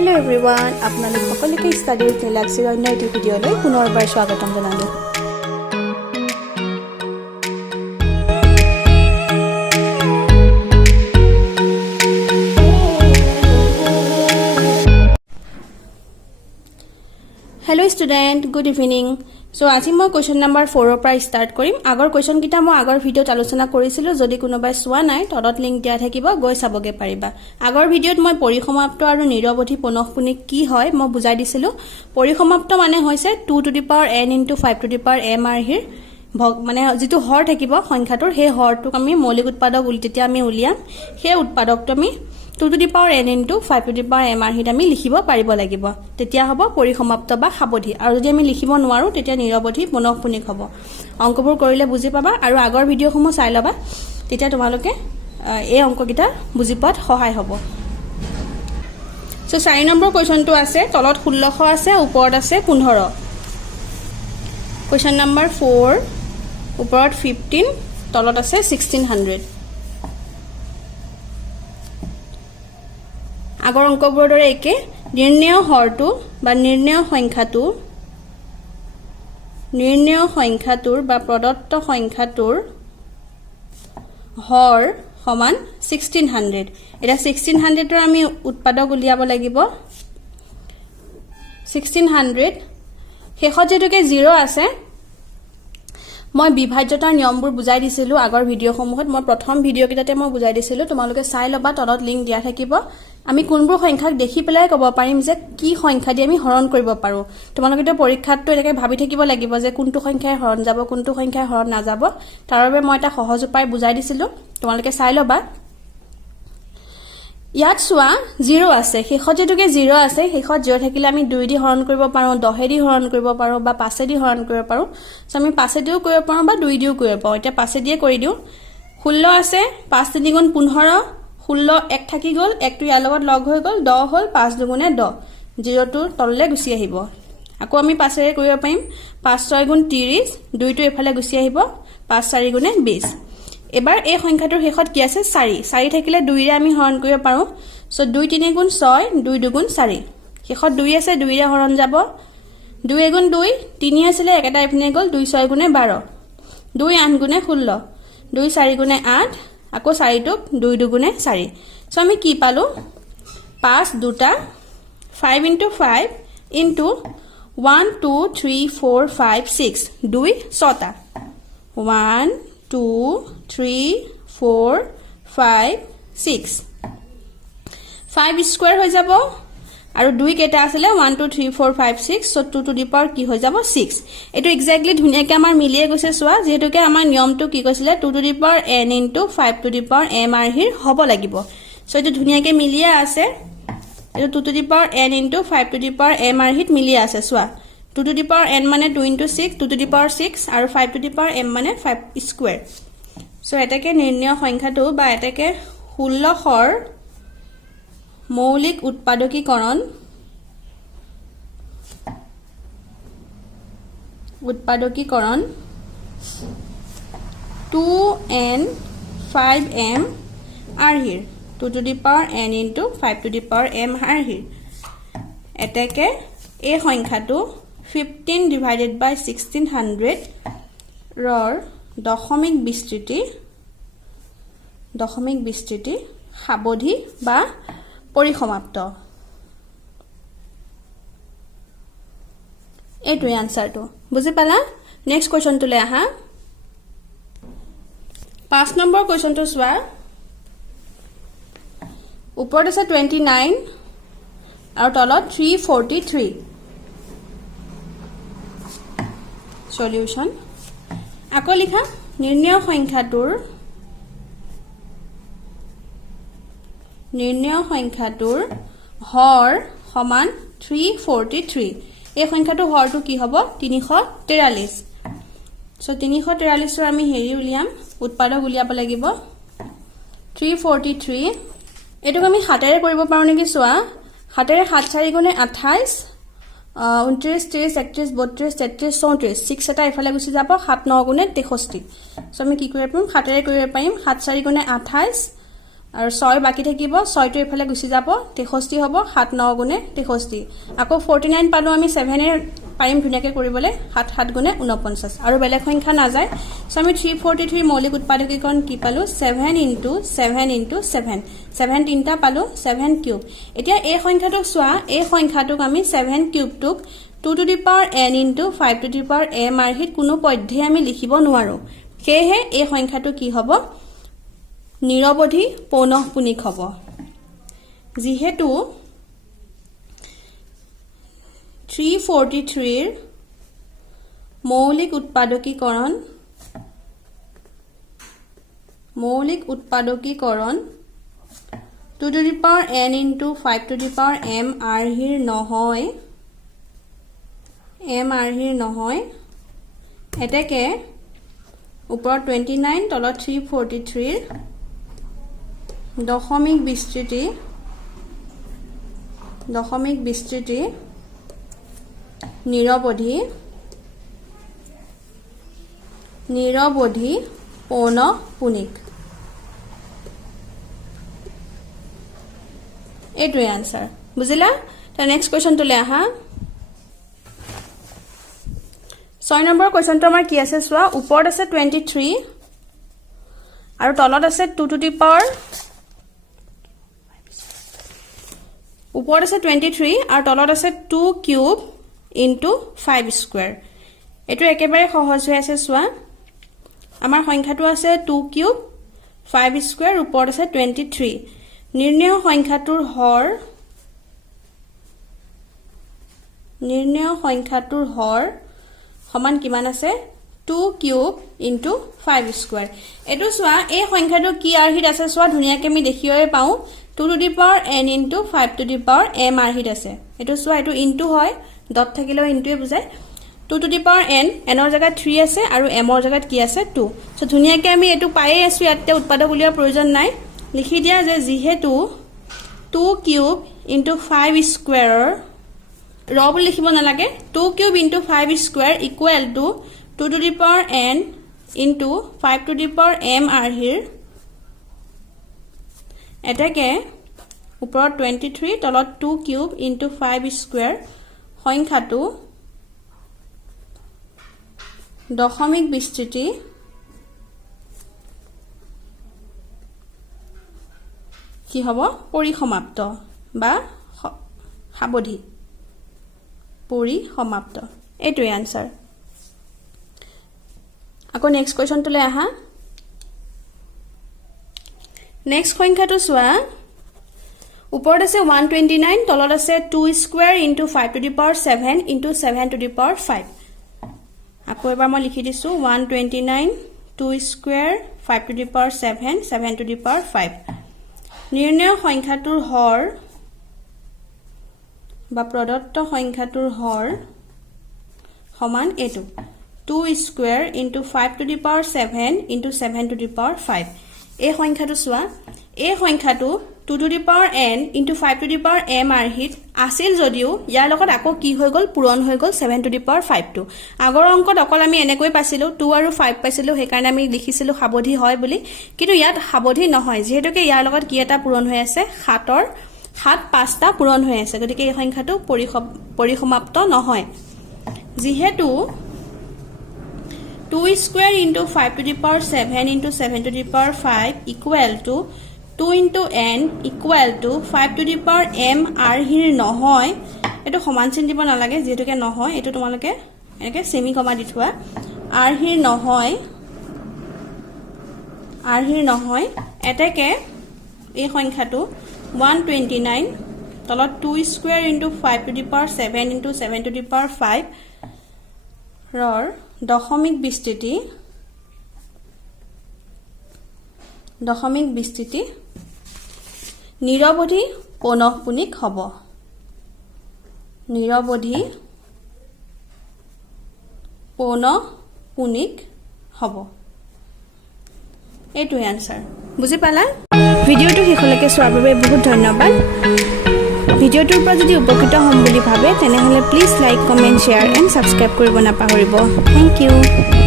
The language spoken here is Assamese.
Hello everyone, আপোনালোক সকলোকে ষ্টাডি উইথ নীলাক্ষীৰ অন্য এটি ভিডিঅ'লৈ পুনৰবাৰ স্বাগতম জনালোঁ। Hello student, good evening. So আজি মই কোৱেশ্চন নম্বৰ 4 পৰা ষ্টাৰ্ট কৰিম। আগৰ কোৱেশ্চন কিটা মই আগৰ ভিডিঅ'ত আলোচনা কৰিছিলো। যদি কোনোবাই চোৱা নাই তলত লিংক দিয়া থাকিব, গৈ চাবগে পাৰিবা। আগৰ ভিডিঅ'ত মই পৰিসমাপ্ত আৰু নিৰৱধি পুনঃপুনিক কি হয় মই বুজাই দিছিলো। পৰিসমাপ্ত মানে হৈছে 2 to the power n into 5 to the power m আৰহিৰ মানে যেটো হৰ থাকিব সংখ্যাটোৰ সেই হৰটোক আমি মৌলিক উৎপাদক যেতিয়া আমি উলিয়াম সেই উৎপাদকটো আমি 2 to the power n into 5 to the power m আৰহিত আমি লিখিব পাৰিব লাগিব। তেতিয়া হ'ব পৰিসমাপ্ত বা সাবধি। আৰু যদি আমি লিখিব নোৱাৰো তেতিয়া নিৰৱধি পুনঃপুনিক হ'ব। অংকবোৰ কৰিলে বুজি পাবা আৰু আগৰ ভিডিঅ'সমূহ চাই লবা। তেতিয়া তোমালোকে এই অংককিটা বুজি পোৱাত সহায় হ'ব। সো 4 নম্বৰ কোৱেশ্চনটো আছে, তলত 1600 আছে, ওপৰত আছে 15। কোৱেশ্চন নম্বৰ 4, ওপৰত 15, তলত আছে 1600। আগৰ অংকবোৰৰ দৰে একে। নিৰ্ণয় হৰটো বা নিৰ্ণয় সংখ্যাটোৰ বা প্ৰদত্ত সংখ্যাটোৰ হৰ সমান 1600। এটা 1600ৰ আমি উৎপাদক উলিয়াব লাগিব। 1600 শেষত যেটোকে 0 আছে, মই বিভাজ্যতাৰ নিয়মবোৰ বুজাই দিছিলো আগৰ ভিডিঅ'সমূহত। মই প্ৰথম ভিডিঅ'কিটাতে মই বুজাই দিছিলো, তোমালোকে চাই লবা, তলত লিংক দিয়া থাকিব। আমি কোনবোৰ সংখ্যাক দেখি পেলাই ক'ব পাৰিম যে কি সংখ্যা দি আমি হৰণ কৰিব পাৰো। তোমালোকে পৰীক্ষাটো এটাকে ভাবি থাকিব লাগিব যে কোনটো সংখ্যাই হৰণ যাব, কোনটো সংখ্যাই হৰণ নাযাব। তাৰ বাবে মই এটা সহজ উপায় বুজাই দিছিলো, তোমালোকে চাই লবা। ইয়াত চোৱা 0 আছে, শেষত যেটোকে 0 আছে, শেষত 0 থাকিলে আমি 2 দি হৰণ কৰিব পাৰো, 10 দি হৰণ কৰিব পাৰো বা 5 দি হৰণ কৰিব পাৰো। সো আমি 5 দিও কৰিব পাৰো বা 2 দিও কৰিব পাৰো। এতিয়া 5 দিয়ে কৰি দিও। 16 আছে, 5 3 গুণ 15, 16 1 থাকি গল, 1টো ইয়াৰ লগত লগ হৈ গল, 10 হল, 5 দুগুণে 10, 0টো তললে গুচি আহিব। আকৌ আমি 5ৰে কৰিব পাৰিম, 5 6 গুণ 30, 2টো এফালে গুচি আহিব, 5 4 গুণে 20। এবাৰ এই সংখ্যাটোৰ শেষত কি আছে 4, 4 থাকিলে 2ৰে আমি হৰণ কৰিব পাৰো। সো 2 3 গুণ 6, 2 2 গুণ 4, শেষত 2 আছে, 2ৰে হৰণ যাব। 2 গুণ 2, 3 আছিলে, একটা এফালে গল, 2 6 গুণে 12, 2 8 গুণে 16, 2 4 গুণে 8, আকৌ 4টোক 2 2 গুণে 4। সো আমি কি পালো, 5 দুটা, 5 into 5 into 1 2 3 4 5 6, 2 6টা, 1 2 3 4 5 6, 5 স্কয়াৰ হৈ যাব। আৰু 2 কেটা আছিলে, 1 2 3 4 5 6, সো 2 to the power কি হৈ যাব 6। এটো এক্স্যাক্টলি ধুনিয়াকে আমাৰ মিলিয়ে গৈছে। চোৱা, যেহেতুকে আমাৰ নিয়মটো কি কৈছিলে 2 to the power n into 5 to the power m আৰহিৰ হ'ব লাগিব। সো এটো ধুনিয়াকে মিলিয়ে আছে। এটো 2 to the power n into 5 to the power m আৰহিত মিলিয়ে আছে। চোৱা, 2 to the power n মানে 2 into 6, 2 to the power 6, আৰু 5 to the power m মানে 5 স্কয়াৰ। সো এটাকে নিৰ্ণয় সংখ্যাটো বা এটাকে 1600ৰ মৌলিক উৎপাদকীকৰণ 2n 5m আৰহিৰ, 2 to the power n into 5 to the power m আৰহিৰ। এটাকে এই সংখ্যাটো 15 divided by 1600 ৰৰ দশমিক বিস্তৃতি সাবধি বা পৰিসমাপ্ত। এইটোৱে আনসাৰটো। বুজি পালা? নেক্সট কোৱেশ্চনটোলৈ আহা। 5 নম্বৰ কোৱেশ্চনটো চোৱা। ওপৰত আছে 29 আৰু তলত 343। সলিউশন আকৌ লিখা, নিৰ্ণয় সংখ্যাটোৰ হৰ সমান 343। এই সংখ্যাটো হৰটো কি হ'ব 343। সো 343ৰ আমি হেৰি উলিয়াম, উৎপাদক উলিয়াব লাগিব 343। এটোক আমি 7ৰে কৰিব পাৰো নেকি? চোৱা, 7ৰে 7 4 গুণে 28, 29 30 31 32 33 34, 6 এটা এফালে গুচি যাব, 7 9 গুণে 63। সো আমি কি কৰিব পাৰিম, 7ৰে কৰিব পাৰিম, 7 4 গুণে 28, আৰু 6 বাকি থাকিব 6 টো এফালে গুচি যাব 63 হ'ব 7 9 গুণে 63 আকৌ 49 পালো আমি 7 এ পাৰিম ধুনিয়াকে কৰিবলৈ 7 7 গুণে 49 আৰু বেলেগ সংখ্যা না যায় সো আমি 343 মৌলিক উৎপাদকীকৰণ কি পালো 7 * 7 * 7 7 তিনটা পালো 7 কিউব এতিয়া এই সংখ্যাটোক চোৱা এই সংখ্যাটোক আমি 7 কিউবটোক 2 to the power n into 5 to the power m আৰহিত কোনো পদ্ধতি আমি লিখিব নোৱাৰো সেয়ে এই সংখ্যাটো কি হ'ব নিৰৱধি পৌনঃপুনিক হ'ব যেহেতু 343 ৰ মৌলিক উৎপাদকীকৰণ 2 to the power n into 5 to the power m আৰহিৰ নহয় এতেকে ওপৰত 29 তলত 343 দশমিক বিস্তৃতি নিৰৱধি পৌনঃপুনিক এইটোৱে আনসাৰ বুজিলা তা নেক্সট কোৱেশ্চন তুলে আহা 6 নম্বৰ কোৱেশ্চনটো আমাৰ কি আছে চোৱা ওপৰত আছে 23 আৰু তলত আছে 2 to the power ওপৰত আছে 23 আৰু তলত আছে 2 কিউব into 5 স্কয়াৰ এটো একেবাৰে সহজ হৈ আছে চোৱা আমাৰ সংখ্যাটো আছে 2 কিউব 5 স্কয়াৰ ওপৰত আছে 23 নিৰ্ণয় সংখ্যাটোৰ হৰ সমান কিমান আছে 2 কিউব into 5 স্কয়াৰ এটো চোৱা এই সংখ্যাটো কি আৰহিত আছে চোৱা ধুনিয়াকে আমি দেখিবলৈ পাও 2 to the power n into 5 to the power m আৰহিত আছে এটো চোৱা এটো ইনটু হয় ডট থাকিলেও ইনটুৱে বুজায় 2 to the power n ৰ জায়গাত 3 আছে আৰু m ৰ জায়গাত কি আছে 2 সো ধুনিয়াকে আমি এটো পায়ে আছো ইয়াতে উৎপাদক উলিয়াৰ প্ৰয়োজন নাই লিখি দিয়া যে যেহেতু 2 কিউব into 5 স্কয়াৰ ৰ বুলি লিখিব নালাগে 2 cube into 5 square equal to 2 to the power n into 5 to the power m আৰহিৰ এটাকে ওপৰত 23 তলত 2 কিউব into 5 স্কয়াৰ সংখ্যাটো দশমিক বিস্তৃতি কি হ'ব পৰিসমাপ্ত বা সাবধি পৰিসমাপ্ত এইটোৱে আনসাৰ আকৌ নেক্সট কোৱেশ্চন তুলে আহা নেক্সট সংখ্যাটো চোৱা ওপৰত আছে 129 তলত আছে 2 square into 5 to the power 7 into 7 to the power 5 আকৌ এবাৰ মই লিখি দিছো 129 2 square 5 to the power 7 7 to the power 5 নিৰ্ণয় সংখ্যাটোৰ হৰ বা প্ৰদত্ত সংখ্যাটোৰ হৰ সমান এটো 2 square into 5 to the power 7 into 7 to the power 5 এই সংখ্যাটো চোৱা এই সংখ্যাটো 2 to the power n into 5 to the power m আৰহিত আছিল যদিও ইয়াৰ লগত আকৌ কি হৈ গল পূৰণ হৈ গল 7 to the power 5 টো আগৰ অংকত অকল আমি এনেকৈ পাইছিলো 2 আৰু 5 পাইছিলো সেই কাৰণে আমি লিখিছিলো সাবধি হয় বুলি কিন্তু ইয়াত সাবধি নহয় যেহেতুকে ইয়াৰ লগত কি এটা পূৰণ হৈ আছে 7 5টা পূৰণ হৈ আছে গতিকে এই সংখ্যাটো পৰিসমাপ্ত নহয় যেহেতু 2 square into 5 to the power 7 into 7 to the power 5 equal to 2 into n equal to 5 to the power m আৰহিৰ নহয় এটো সমান চিন দিব নালাগে যেহেতুকে নহয় এটো তোমালোকে এনেকে সেমি কমা দি থোৱা আৰহিৰ নহয় এটাকে এই সংখ্যাটো 129 তলত 2 square into 5 to the power 7 into 7 to the power 5 ৰৰ দশমিক বিস্তৃতি নিৰৱধি পৌনঃপুনিক হ'ব নিৰৱধি পৌনঃপুনিক হ'ব এইটোৱে আনসাৰ বুজি পালা ভিডিওটো শেষলৈকে চোৱাৰ বাবে বহুত ধন্যবাদ ভিডিওটোৰ পৰা যদি উপকৃত হ'ম বুলি ভাবে তেনেহলে please like comment share and subscribe কৰিব নাপাহৰিব থ্যাংক ইউ